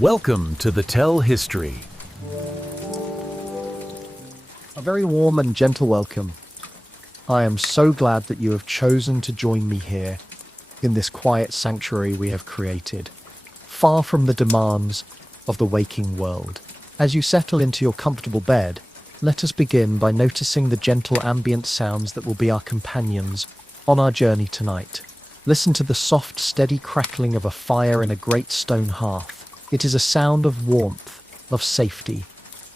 Welcome to the Tell History. A very warm and gentle welcome. I am so glad that you have chosen to join me here in this quiet sanctuary we have created, far from the demands of the waking world. As you settle into your comfortable bed, let us begin by noticing the gentle ambient sounds that will be our companions on our journey tonight. Listen to the soft, steady crackling of a fire in a great stone hearth. It is a sound of warmth, of safety,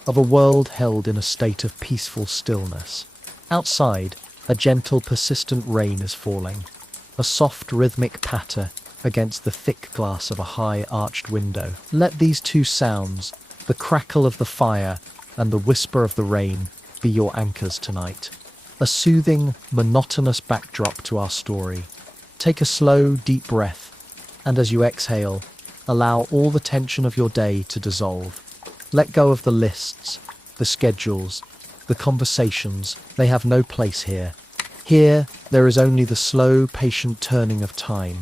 of a world held in a state of peaceful stillness. Outside, a gentle, persistent rain is falling, a soft, rhythmic patter against the thick glass of a high, arched window. Let these two sounds, the crackle of the fire and the whisper of the rain, be your anchors tonight. A soothing, monotonous backdrop to our story. Take a slow, deep breath, and as you exhale, allow all the tension of your day to dissolve. Let go of the lists, the schedules, the conversations. They have no place here. Here, there is only the slow, patient turning of time.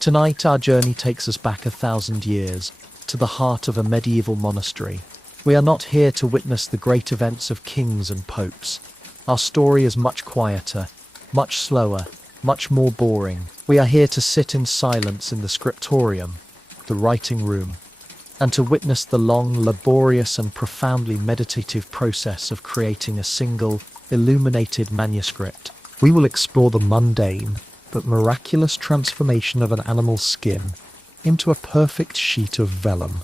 Tonight, our journey takes us back 1,000 years, to the heart of a medieval monastery. We are not here to witness the great events of kings and popes. Our story is much quieter, much slower, much more boring. We are here to sit in silence in the Scriptorium, the writing room, and to witness the long, laborious and profoundly meditative process of creating a single, illuminated manuscript. We will explore the mundane, but miraculous transformation of an animal's skin into a perfect sheet of vellum.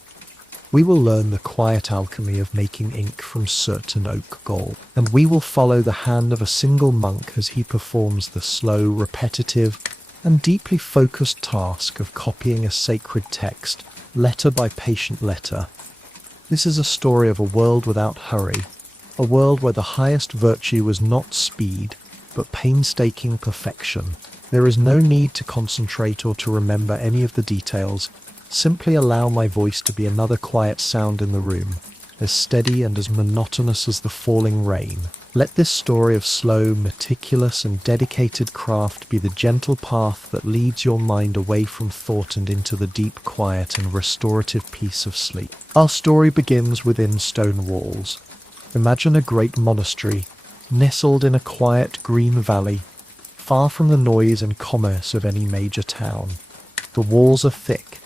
We will learn the quiet alchemy of making ink from soot and oak gall, and we will follow the hand of a single monk as he performs the slow, repetitive, and deeply focused task of copying a sacred text, letter by patient letter. This is a story of a world without hurry, a world where the highest virtue is not speed, but painstaking perfection. There is no need to concentrate or to remember any of the details. Simply allow my voice to be another quiet sound in the room, as steady and as monotonous as the falling rain. Let this story of slow, meticulous and dedicated craft be the gentle path that leads your mind away from thought and into the deep quiet and restorative peace of sleep. Our story begins within stone walls. Imagine a great monastery, nestled in a quiet green valley, far from the noise and commerce of any major town. The walls are thick,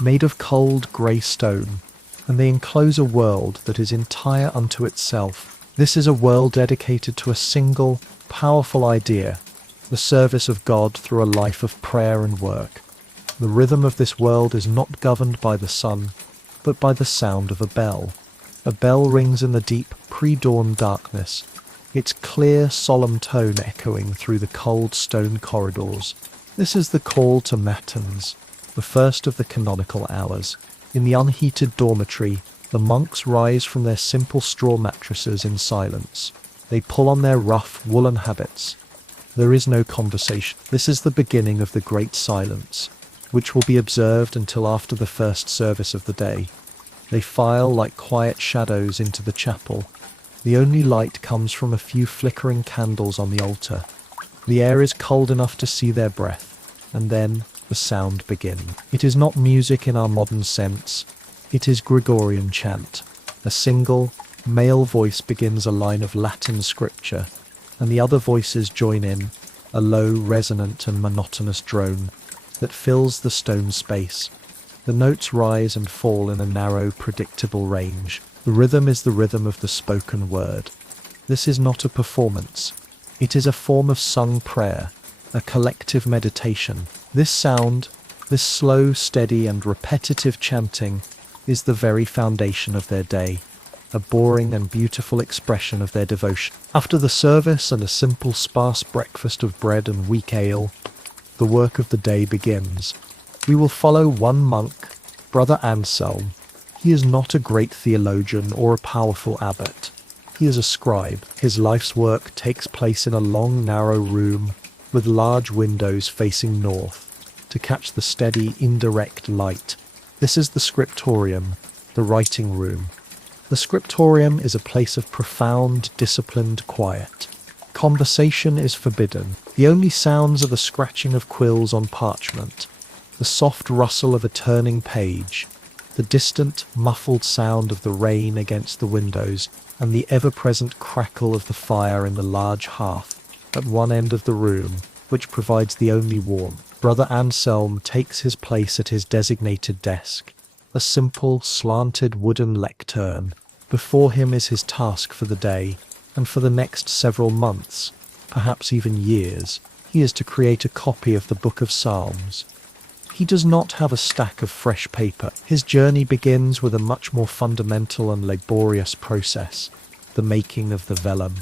made of cold grey stone, and they enclose a world that is entire unto itself. This is a world dedicated to a single, powerful idea, the service of God through a life of prayer and work. The rhythm of this world is not governed by the sun, but by the sound of a bell. A bell rings in the deep, pre-dawn darkness, its clear, solemn tone echoing through the cold stone corridors. This is the call to matins, the first of the canonical hours. In the unheated dormitory, the monks rise from their simple straw mattresses in silence. They pull on their rough woolen habits. There is no conversation. This is the beginning of the great silence, which will be observed until after the first service of the day. They file like quiet shadows into the chapel. The only light comes from a few flickering candles on the altar. The air is cold enough to see their breath, and then the sound begins. It is not music in our modern sense. It is Gregorian chant. A single, male voice begins a line of Latin scripture, and the other voices join in, a low, resonant and monotonous drone that fills the stone space. The notes rise and fall in a narrow, predictable range. The rhythm is the rhythm of the spoken word. This is not a performance. It is a form of sung prayer, a collective meditation. This sound, this slow, steady and repetitive chanting, is the very foundation of their day, a boring and beautiful expression of their devotion. After the service and a simple sparse breakfast of bread and weak ale, the work of the day begins. We will follow one monk, Brother Anselm. He is not a great theologian or a powerful abbot. He is a scribe. His life's work takes place in a long, narrow room with large windows facing north to catch the steady, indirect light. This is the Scriptorium, the writing room. The Scriptorium is a place of profound, disciplined quiet. Conversation is forbidden. The only sounds are the scratching of quills on parchment, the soft rustle of a turning page, The distant, muffled sound of the rain against the windows and the ever-present crackle of the fire in the large hearth at one end of the room, which provides the only warmth. Brother Anselm takes his place at his designated desk, a simple, slanted wooden lectern. Before him is his task for the day, and for the next several months, perhaps even years, he is to create a copy of the Book of Psalms. He does not have a stack of fresh paper. His journey begins with a much more fundamental and laborious process, the making of the vellum.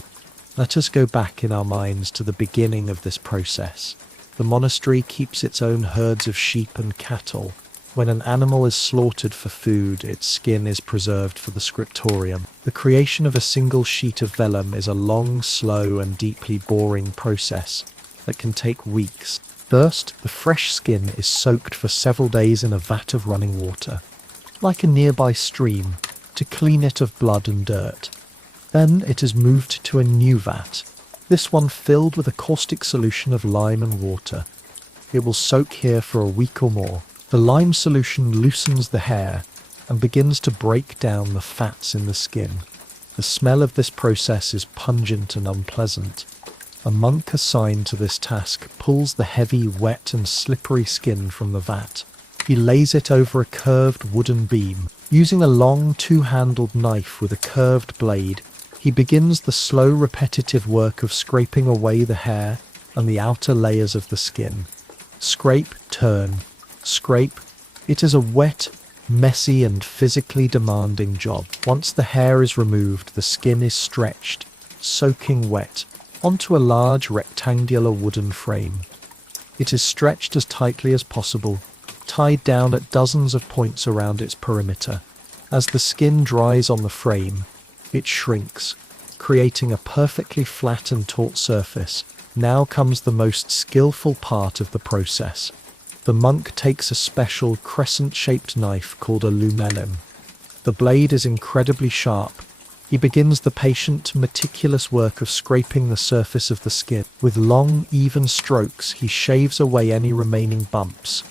Let us go back in our minds to the beginning of this process. The monastery keeps its own herds of sheep and cattle. When an animal is slaughtered for food, its skin is preserved for the scriptorium. The creation of a single sheet of vellum is a long, slow, and deeply boring process that can take weeks. First, the fresh skin is soaked for several days in a vat of running water, like a nearby stream, to clean it of blood and dirt. Then it is moved to a new vat, this one filled with a caustic solution of lime and water. It will soak here for a week or more. The lime solution loosens the hair and begins to break down the fats in the skin. The smell of this process is pungent and unpleasant. A monk assigned to this task pulls the heavy, wet and slippery skin from the vat. He lays it over a curved wooden beam. Using a long two-handled knife with a curved blade, he begins the slow, repetitive work of scraping away the hair and the outer layers of the skin. Scrape, turn, scrape. It is a wet, messy and physically demanding job. Once the hair is removed, the skin is stretched, soaking wet, onto a large rectangular wooden frame. It is stretched as tightly as possible, tied down at dozens of points around its perimeter. As the skin dries on the frame, it shrinks, creating a perfectly flat and taut surface. Now comes the most skillful part of the process. The monk takes a special crescent-shaped knife called a lumellum. The blade is incredibly sharp. He begins the patient, meticulous work of scraping the surface of the skin. With long, even strokes, he shaves away any remaining bumps,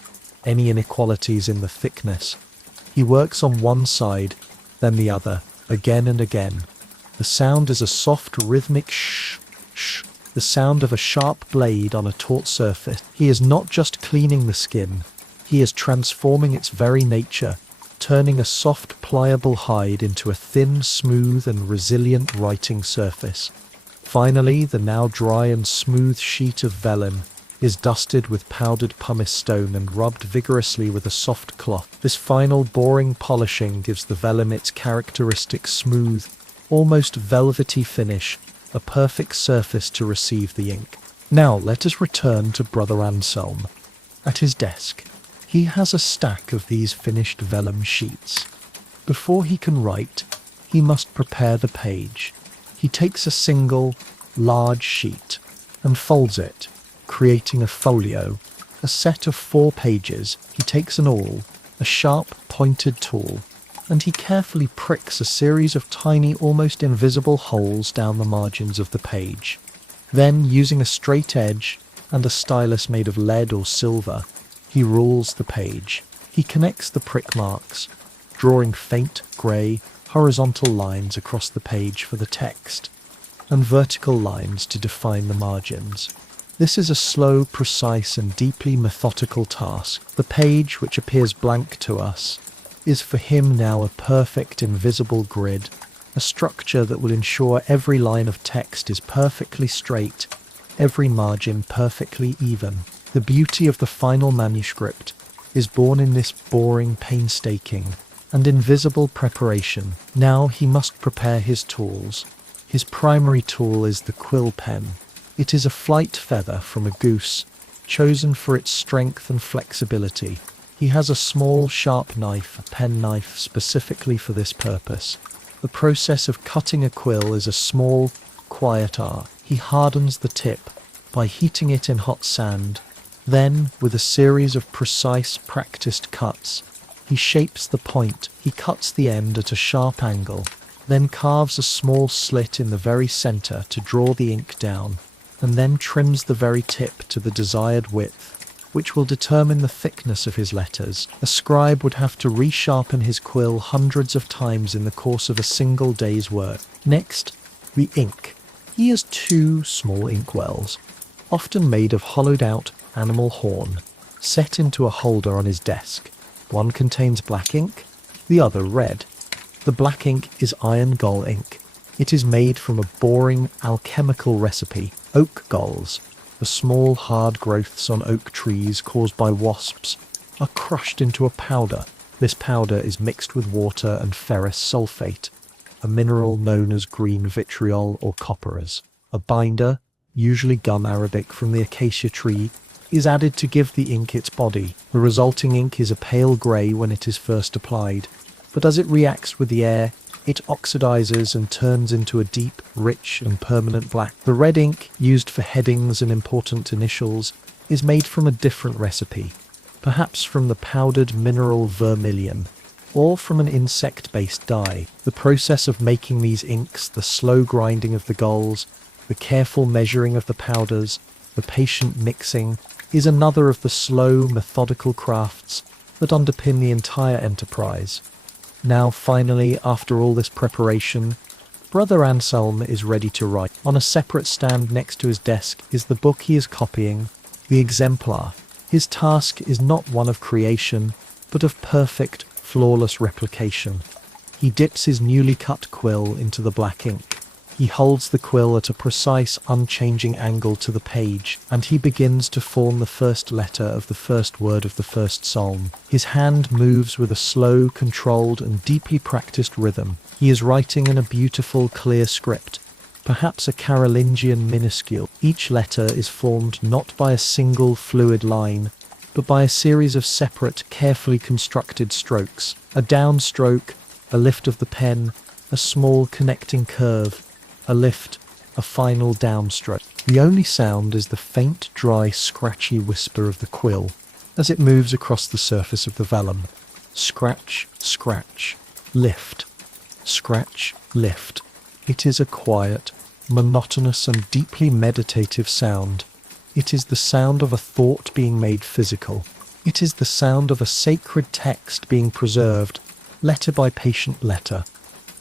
any inequalities in the thickness. He works on one side, then the other, again and again. The sound is a soft, rhythmic shh, the sound of a sharp blade on a taut surface. He is not just cleaning the skin, he is transforming its very nature, turning a soft, pliable hide into a thin, smooth and resilient writing surface. Finally, the now dry and smooth sheet of vellum is dusted with powdered pumice stone and rubbed vigorously with a soft cloth. This final boring polishing gives the vellum its characteristic smooth, almost velvety finish, a perfect surface to receive the ink. Now let us return to Brother Anselm. At his desk, he has a stack of these finished vellum sheets. Before he can write, he must prepare the page. He takes a single, large sheet and folds it, creating a folio, a set of 4 pages. He takes an awl, a sharp, pointed tool, and he carefully pricks a series of tiny, almost invisible holes down the margins of the page. Then, using a straight edge and a stylus made of lead or silver, he rules the page. He connects the prick marks, drawing faint, grey, horizontal lines across the page for the text, and vertical lines to define the margins. This is a slow, precise, and deeply methodical task. The page, which appears blank to us, is for him now a perfect invisible grid, a structure that will ensure every line of text is perfectly straight, every margin perfectly even. The beauty of the final manuscript is born in this boring, painstaking, and invisible preparation. Now he must prepare his tools. His primary tool is the quill pen. It is a flight feather from a goose, chosen for its strength and flexibility. He has a small, sharp knife, a pen knife, specifically for this purpose. The process of cutting a quill is a small, quiet art. He hardens the tip by heating it in hot sand. Then, with a series of precise, practiced cuts, he shapes the point. He cuts the end at a sharp angle, then carves a small slit in the very center to draw the ink down, and then trims the very tip to the desired width. which will determine the thickness of his letters. A scribe would have to resharpen his quill hundreds of times in the course of a single day's work. Next, the ink. He has two small inkwells, often made of hollowed-out animal horn, set into a holder on his desk. One contains black ink, the other red. The black ink is iron gall ink. It is made from a boring alchemical recipe. Oak galls, the small hard growths on oak trees caused by wasps, are crushed into a powder. This powder is mixed with water and ferrous sulfate, a mineral known as green vitriol or copperas. A binder, usually gum arabic from the acacia tree, is added to give the ink its body. The resulting ink is a pale grey when it is first applied, but as it reacts with the air, it oxidizes and turns into a deep, rich and permanent black. The red ink, used for headings and important initials, is made from a different recipe, perhaps from the powdered mineral vermilion, or from an insect-based dye. The process of making these inks, the slow grinding of the galls, the careful measuring of the powders, the patient mixing, is another of the slow, methodical crafts that underpin the entire enterprise. Now, finally, after all this preparation, Brother Anselm is ready to write. On a separate stand next to his desk is the book he is copying, the exemplar. His task is not one of creation, but of perfect, flawless replication. He dips his newly cut quill into the black ink. He holds the quill at a precise, unchanging angle to the page, and he begins to form the first letter of the first word of the first psalm. His hand moves with a slow, controlled, and deeply practiced rhythm. He is writing in a beautiful, clear script, perhaps a Carolingian minuscule. Each letter is formed not by a single fluid line, but by a series of separate, carefully constructed strokes. A downstroke, a lift of the pen, a small connecting curve, a lift, a final downstroke. The only sound is the faint, dry, scratchy whisper of the quill as it moves across the surface of the vellum. Scratch, scratch, lift. Scratch, lift. It is a quiet, monotonous and deeply meditative sound. It is the sound of a thought being made physical. It is the sound of a sacred text being preserved, letter by patient letter.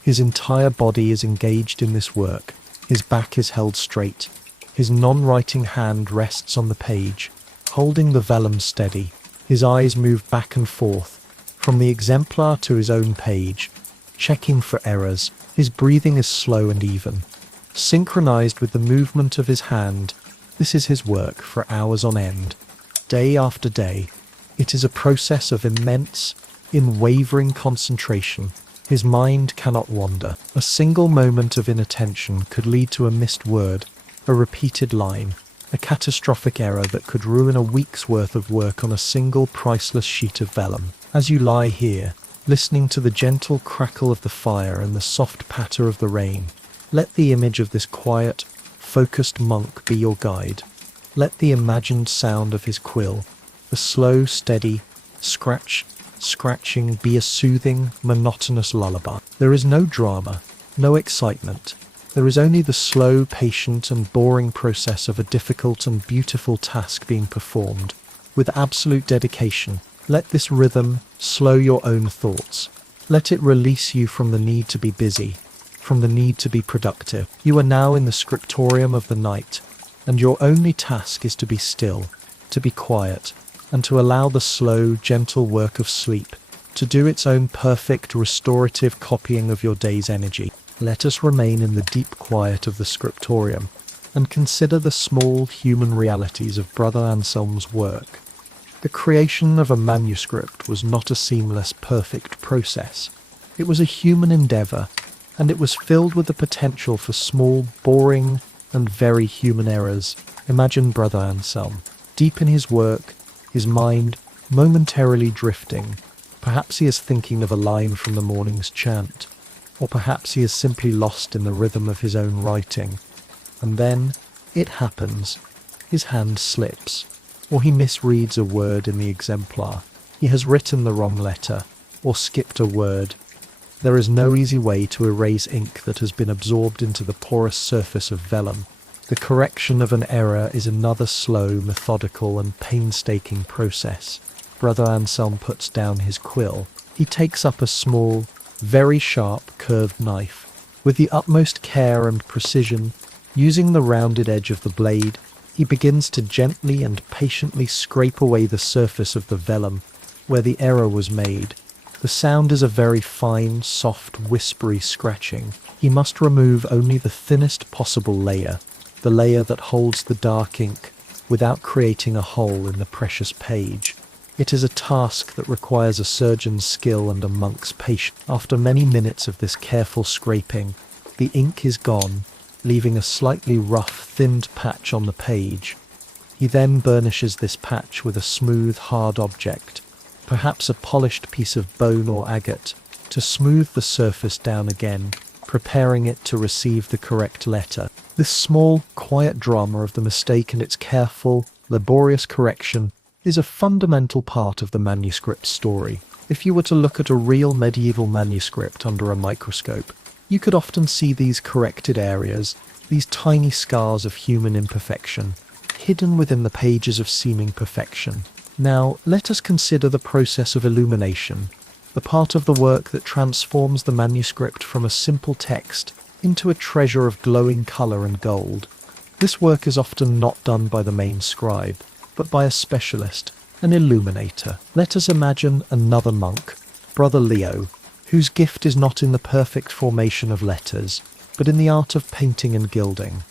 His entire body is engaged in this work. His back is held straight. His non-writing hand rests on the page, holding the vellum steady. His eyes move back and forth, from the exemplar to his own page, checking for errors. His breathing is slow and even, synchronized with the movement of his hand. This is his work for hours on end, day after day. It is a process of immense, unwavering concentration. His mind cannot wander. A single moment of inattention could lead to a missed word, a repeated line, a catastrophic error that could ruin a week's worth of work on a single priceless sheet of vellum. As you lie here, listening to the gentle crackle of the fire and the soft patter of the rain, let the image of this quiet, focused monk be your guide. Let the imagined sound of his quill, the slow, steady, scratching be a soothing, monotonous lullaby. There is no drama, no excitement. There is only the slow, patient and boring process of a difficult and beautiful task being performed. With absolute dedication, let this rhythm slow your own thoughts. Let it release you from the need to be busy, from the need to be productive. You are now in the Scriptorium of the night, and your only task is to be still, to be quiet, and to allow the slow, gentle work of sleep to do its own perfect, restorative copying of your day's energy. Let us remain in the deep quiet of the Scriptorium and consider the small human realities of Brother Anselm's work. The creation of a manuscript was not a seamless, perfect process. It was a human endeavour, and it was filled with the potential for small, boring, and very human errors. Imagine Brother Anselm, deep in his work, his mind momentarily drifting. Perhaps he is thinking of a line from the morning's chant, or perhaps he is simply lost in the rhythm of his own writing. And then, it happens. His hand slips, or he misreads a word in the exemplar. He has written the wrong letter, or skipped a word. There is no easy way to erase ink that has been absorbed into the porous surface of vellum. The correction of an error is another slow, methodical, and painstaking process. Brother Anselm puts down his quill. He takes up a small, very sharp, curved knife. With the utmost care and precision, using the rounded edge of the blade, he begins to gently and patiently scrape away the surface of the vellum where the error was made. The sound is a very fine, soft, whispery scratching. He must remove only the thinnest possible layer, the layer that holds the dark ink, without creating a hole in the precious page. It is a task that requires a surgeon's skill and a monk's patience. After many minutes of this careful scraping, the ink is gone, leaving a slightly rough, thinned patch on the page. He then burnishes this patch with a smooth, hard object, perhaps a polished piece of bone or agate, to smooth the surface down again, preparing it to receive the correct letter. This small, quiet drama of the mistake and its careful, laborious correction is a fundamental part of the manuscript story. If you were to look at a real medieval manuscript under a microscope, you could often see these corrected areas, these tiny scars of human imperfection, hidden within the pages of seeming perfection. Now, let us consider the process of illumination, the part of the work that transforms the manuscript from a simple text into a treasure of glowing colour and gold. This work is often not done by the main scribe, but by a specialist, an illuminator. Let us imagine another monk, Brother Leo, whose gift is not in the perfect formation of letters, but in the art of painting and gilding.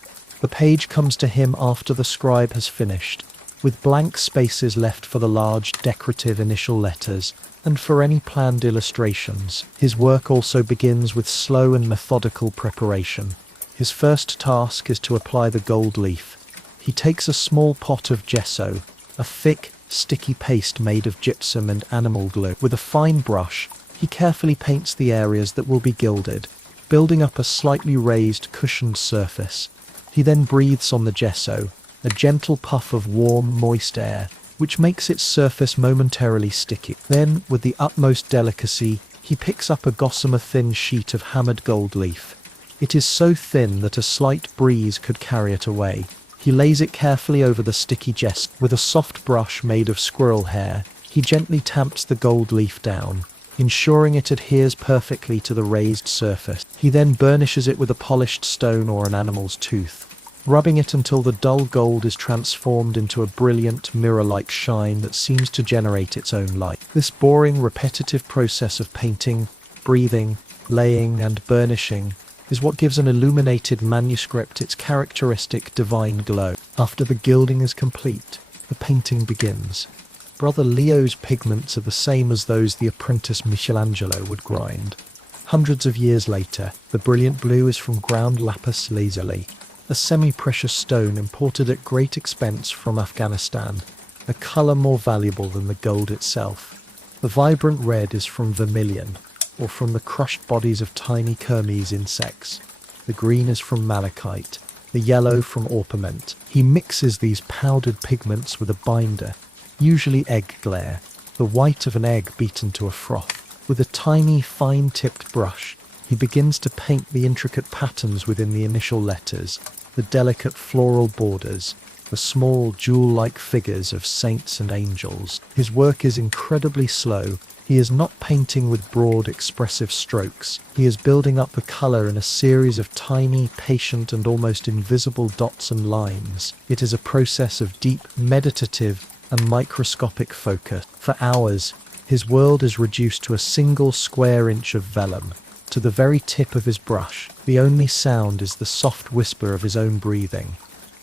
The page comes to him after the scribe has finished, with blank spaces left for the large decorative initial letters and for any planned illustrations. His work also begins with slow and methodical preparation. His first task is to apply the gold leaf. He takes a small pot of gesso, a thick, sticky paste made of gypsum and animal glue. With a fine brush, he carefully paints the areas that will be gilded, building up a slightly raised, cushioned surface. He then breathes on the gesso, a gentle puff of warm, moist air, which makes its surface momentarily sticky. Then, with the utmost delicacy, he picks up a gossamer thin sheet of hammered gold leaf. It is so thin that a slight breeze could carry it away. He lays it carefully over the sticky gesso. With a soft brush made of squirrel hair, he gently tamps the gold leaf down, ensuring it adheres perfectly to the raised surface. He then burnishes it with a polished stone or an animal's tooth, rubbing it until the dull gold is transformed into a brilliant, mirror-like shine that seems to generate its own light. This boring, repetitive process of painting, breathing, laying, and burnishing is what gives an illuminated manuscript its characteristic divine glow. After the gilding is complete, the painting begins. Brother Leo's pigments are the same as those the apprentice Michelangelo would grind. Hundreds of years later, the brilliant blue is from ground lapis lazuli, a semi-precious stone imported at great expense from Afghanistan, a colour more valuable than the gold itself. The vibrant red is from vermilion, or from the crushed bodies of tiny Kermes insects. The green is from malachite, the yellow from orpiment. He mixes these powdered pigments with a binder, usually egg glare, the white of an egg beaten to a froth. With a tiny, fine-tipped brush, he begins to paint the intricate patterns within the initial letters, the delicate floral borders, the small jewel-like figures of saints and angels. His work is incredibly slow. He is not painting with broad, expressive strokes. He is building up the colour in a series of tiny, patient, and almost invisible dots and lines. It is a process of deep, meditative, and microscopic focus. For hours, his world is reduced to a single square inch of vellum, to the very tip of his brush. The only sound is the soft whisper of his own breathing.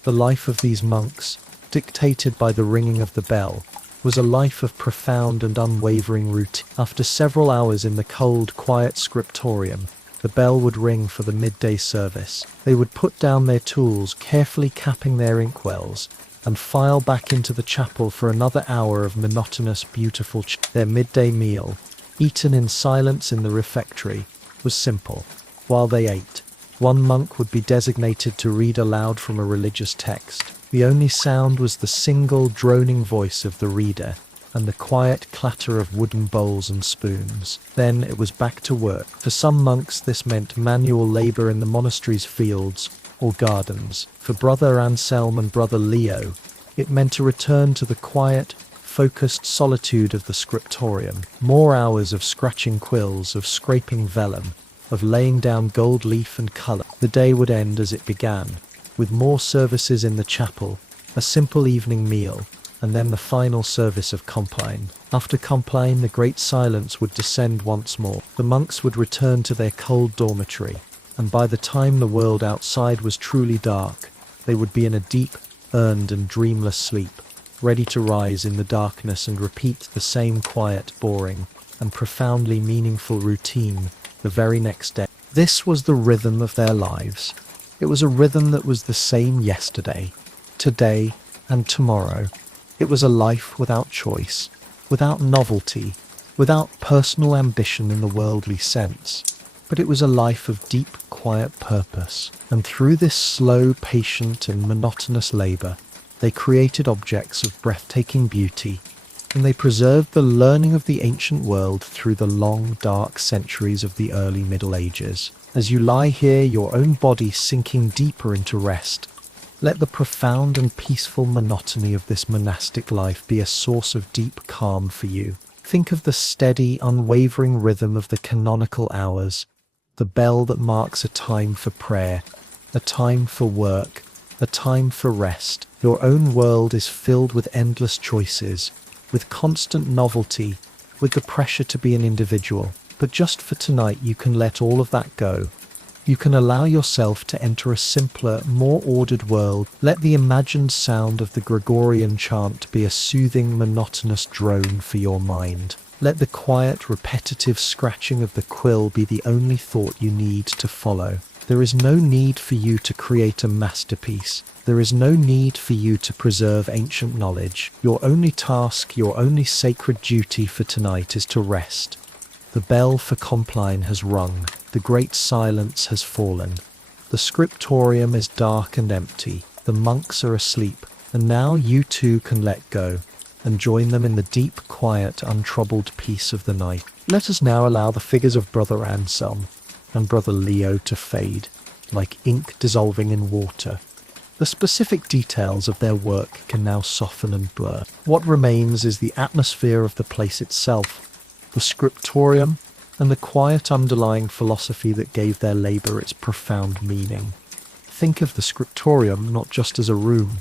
The life of these monks, dictated by the ringing of the bell, was a life of profound and unwavering routine. After several hours in the cold, quiet scriptorium, the bell would ring for the midday service. They would put down their tools, carefully capping their inkwells, and file back into the chapel for another hour of monotonous, beautiful Their midday meal, eaten in silence in the refectory, was simple. While they ate, one monk would be designated to read aloud from a religious text. The only sound was the single droning voice of the reader and the quiet clatter of wooden bowls and spoons. Then it was back to work. For some monks this meant manual labour in the monastery's fields or gardens. For Brother Anselm and Brother Leo, it meant a return to the quiet, focused solitude of the Scriptorium. More hours of scratching quills, of scraping vellum, of laying down gold leaf and colour. The day would end as it began, with more services in the chapel, a simple evening meal, and then the final service of Compline. After Compline, the great silence would descend once more. The monks would return to their cold dormitory, and by the time the world outside was truly dark, they would be in a deep, earned and dreamless sleep, ready to rise in the darkness and repeat the same quiet, boring, and profoundly meaningful routine the very next day. This was the rhythm of their lives. It was a rhythm that was the same yesterday, today, and tomorrow. It was a life without choice, without novelty, without personal ambition in the worldly sense. But it was a life of deep, quiet purpose. And through this slow, patient, and monotonous labour, they created objects of breathtaking beauty, and they preserved the learning of the ancient world through the long, dark centuries of the early Middle Ages. As you lie here, your own body sinking deeper into rest, let the profound and peaceful monotony of this monastic life be a source of deep calm for you. Think of the steady, unwavering rhythm of the canonical hours, the bell that marks a time for prayer, a time for work, a time for rest. Your own world is filled with endless choices, with constant novelty, with the pressure to be an individual. But just for tonight, you can let all of that go. You can allow yourself to enter a simpler, more ordered world. Let the imagined sound of the Gregorian chant be a soothing, monotonous drone for your mind. Let the quiet, repetitive scratching of the quill be the only thought you need to follow. There is no need for you to create a masterpiece. There is no need for you to preserve ancient knowledge. Your only task, your only sacred duty for tonight is to rest. The bell for Compline has rung. The great silence has fallen. The Scriptorium is dark and empty. The monks are asleep. And now you too can let go and join them in the deep, quiet, untroubled peace of the night. Let us now allow the figures of Brother Anselm and Brother Leo to fade, like ink dissolving in water. The specific details of their work can now soften and blur. What remains is the atmosphere of the place itself, the Scriptorium, and the quiet underlying philosophy that gave their labour its profound meaning. Think of the Scriptorium not just as a room,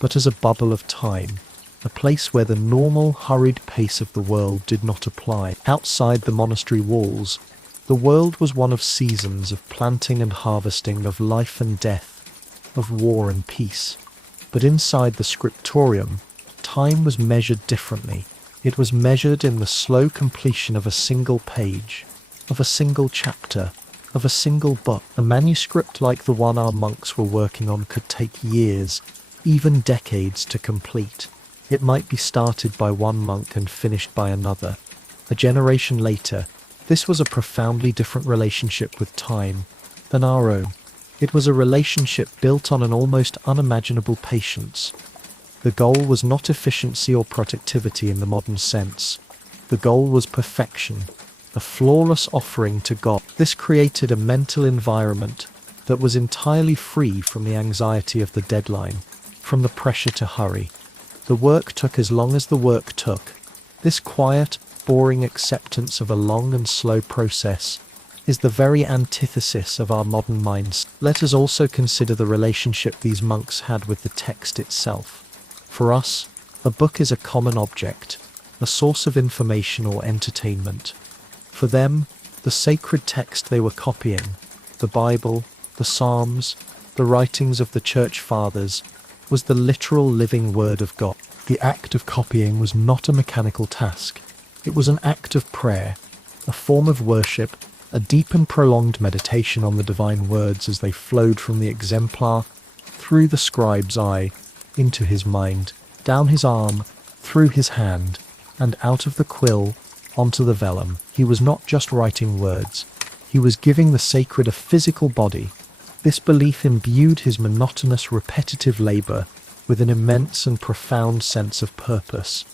but as a bubble of time, a place where the normal, hurried pace of the world did not apply. Outside the monastery walls, the world was one of seasons, of planting and harvesting, of life and death, of war and peace. But inside the Scriptorium, time was measured differently. It was measured in the slow completion of a single page, of a single chapter, of a single book. A manuscript like the one our monks were working on could take years, even decades to complete. It might be started by one monk and finished by another. A generation later, this was a profoundly different relationship with time than our own. It was a relationship built on an almost unimaginable patience. The goal was not efficiency or productivity in the modern sense. The goal was perfection, a flawless offering to God. This created a mental environment that was entirely free from the anxiety of the deadline, from the pressure to hurry. The work took as long as the work took. This quiet, boring acceptance of a long and slow process is the very antithesis of our modern minds. Let us also consider the relationship these monks had with the text itself. For us, a book is a common object, a source of information or entertainment. For them, the sacred text they were copying, the Bible, the Psalms, the writings of the Church Fathers, was the literal living word of God. The act of copying was not a mechanical task. It was an act of prayer, a form of worship, a deep and prolonged meditation on the divine words as they flowed from the exemplar, through the scribe's eye, into his mind, down his arm, through his hand, and out of the quill, onto the vellum. He was not just writing words. He was giving the sacred a physical body. This belief imbued his monotonous, repetitive labour with an immense and profound sense of purpose.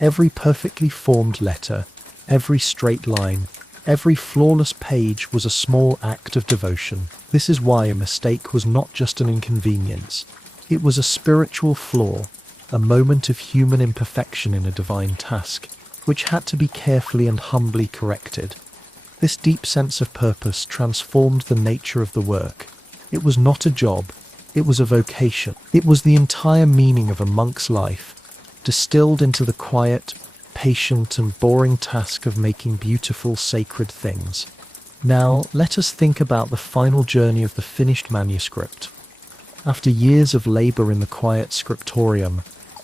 Every perfectly formed letter, every straight line, Every flawless page was a small act of devotion. This is why a mistake was not just an inconvenience. It was a spiritual flaw, a moment of human imperfection in a divine task, which had to be carefully and humbly corrected. This deep sense of purpose transformed the nature of the work. It was not a job, it was a vocation. It was the entire meaning of a monk's life, distilled into the quiet, patient and boring task of making beautiful, sacred things. Now, let us think about the final journey of the finished manuscript. After years of labor in the quiet scriptorium,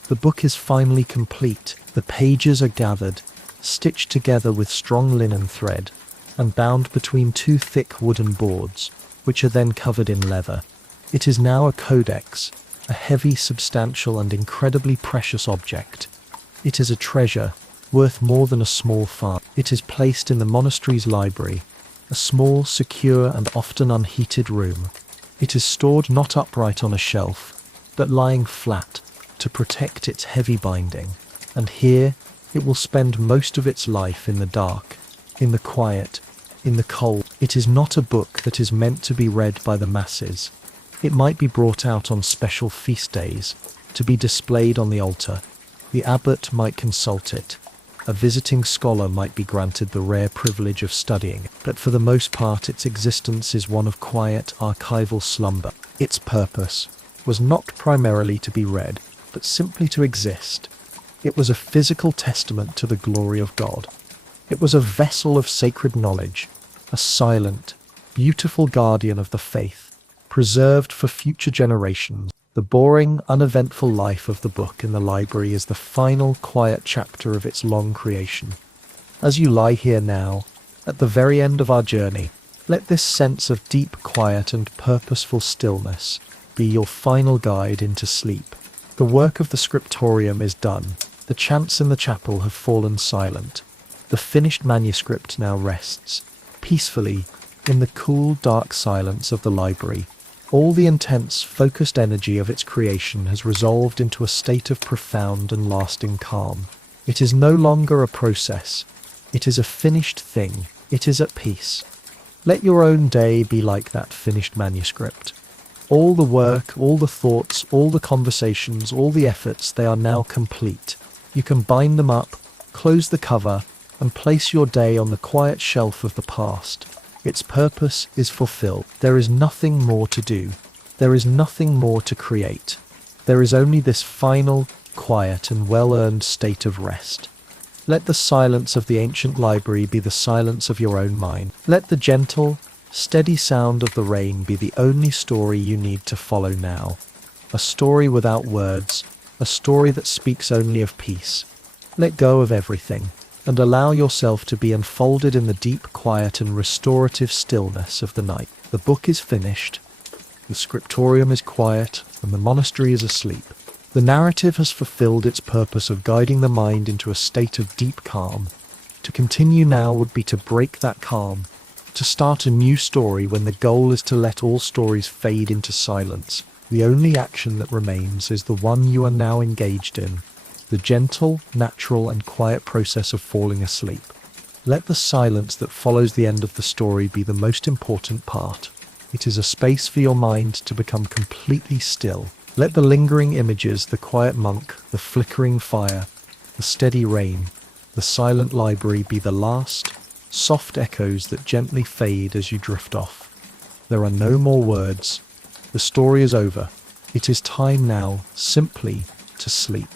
the book is finally complete. The pages are gathered, stitched together with strong linen thread, and bound between two thick wooden boards, which are then covered in leather. It is now a codex, a heavy, substantial and incredibly precious object. It is a treasure, worth more than a small farm. It is placed in the monastery's library, a small, secure and often unheated room. It is stored not upright on a shelf, but lying flat to protect its heavy binding. And here it will spend most of its life in the dark, in the quiet, in the cold. It is not a book that is meant to be read by the masses. It might be brought out on special feast days, to be displayed on the altar. The abbot might consult it. A visiting scholar might be granted the rare privilege of studying it. But for the most part, its existence is one of quiet, archival slumber. Its purpose was not primarily to be read, but simply to exist. It was a physical testament to the glory of God. It was a vessel of sacred knowledge, a silent, beautiful guardian of the faith, preserved for future generations. The boring, uneventful life of the book in the library is the final, quiet chapter of its long creation. As you lie here now, at the very end of our journey, let this sense of deep quiet and purposeful stillness be your final guide into sleep. The work of the Scriptorium is done. The chants in the chapel have fallen silent. The finished manuscript now rests, peacefully, in the cool, dark silence of the library. All the intense, focused energy of its creation has resolved into a state of profound and lasting calm. It is no longer a process. It is a finished thing. It is at peace. Let your own day be like that finished manuscript. All the work, all the thoughts, all the conversations, all the efforts, they are now complete. You can bind them up, close the cover, and place your day on the quiet shelf of the past. Its purpose is fulfilled. There is nothing more to do. There is nothing more to create. There is only this final, quiet and well-earned state of rest. Let the silence of the ancient library be the silence of your own mind. Let the gentle, steady sound of the rain be the only story you need to follow now. A story without words, a story that speaks only of peace. Let go of everything, and allow yourself to be enfolded in the deep quiet and restorative stillness of the night. The book is finished, the scriptorium is quiet, and the monastery is asleep. The narrative has fulfilled its purpose of guiding the mind into a state of deep calm. To continue now would be to break that calm, to start a new story when the goal is to let all stories fade into silence. The only action that remains is the one you are now engaged in. The gentle, natural and quiet process of falling asleep. Let the silence that follows the end of the story be the most important part. It is a space for your mind to become completely still. Let the lingering images, the quiet monk, the flickering fire, the steady rain, the silent library be the last, soft echoes that gently fade as you drift off. There are no more words. The story is over. It is time now, simply, to sleep.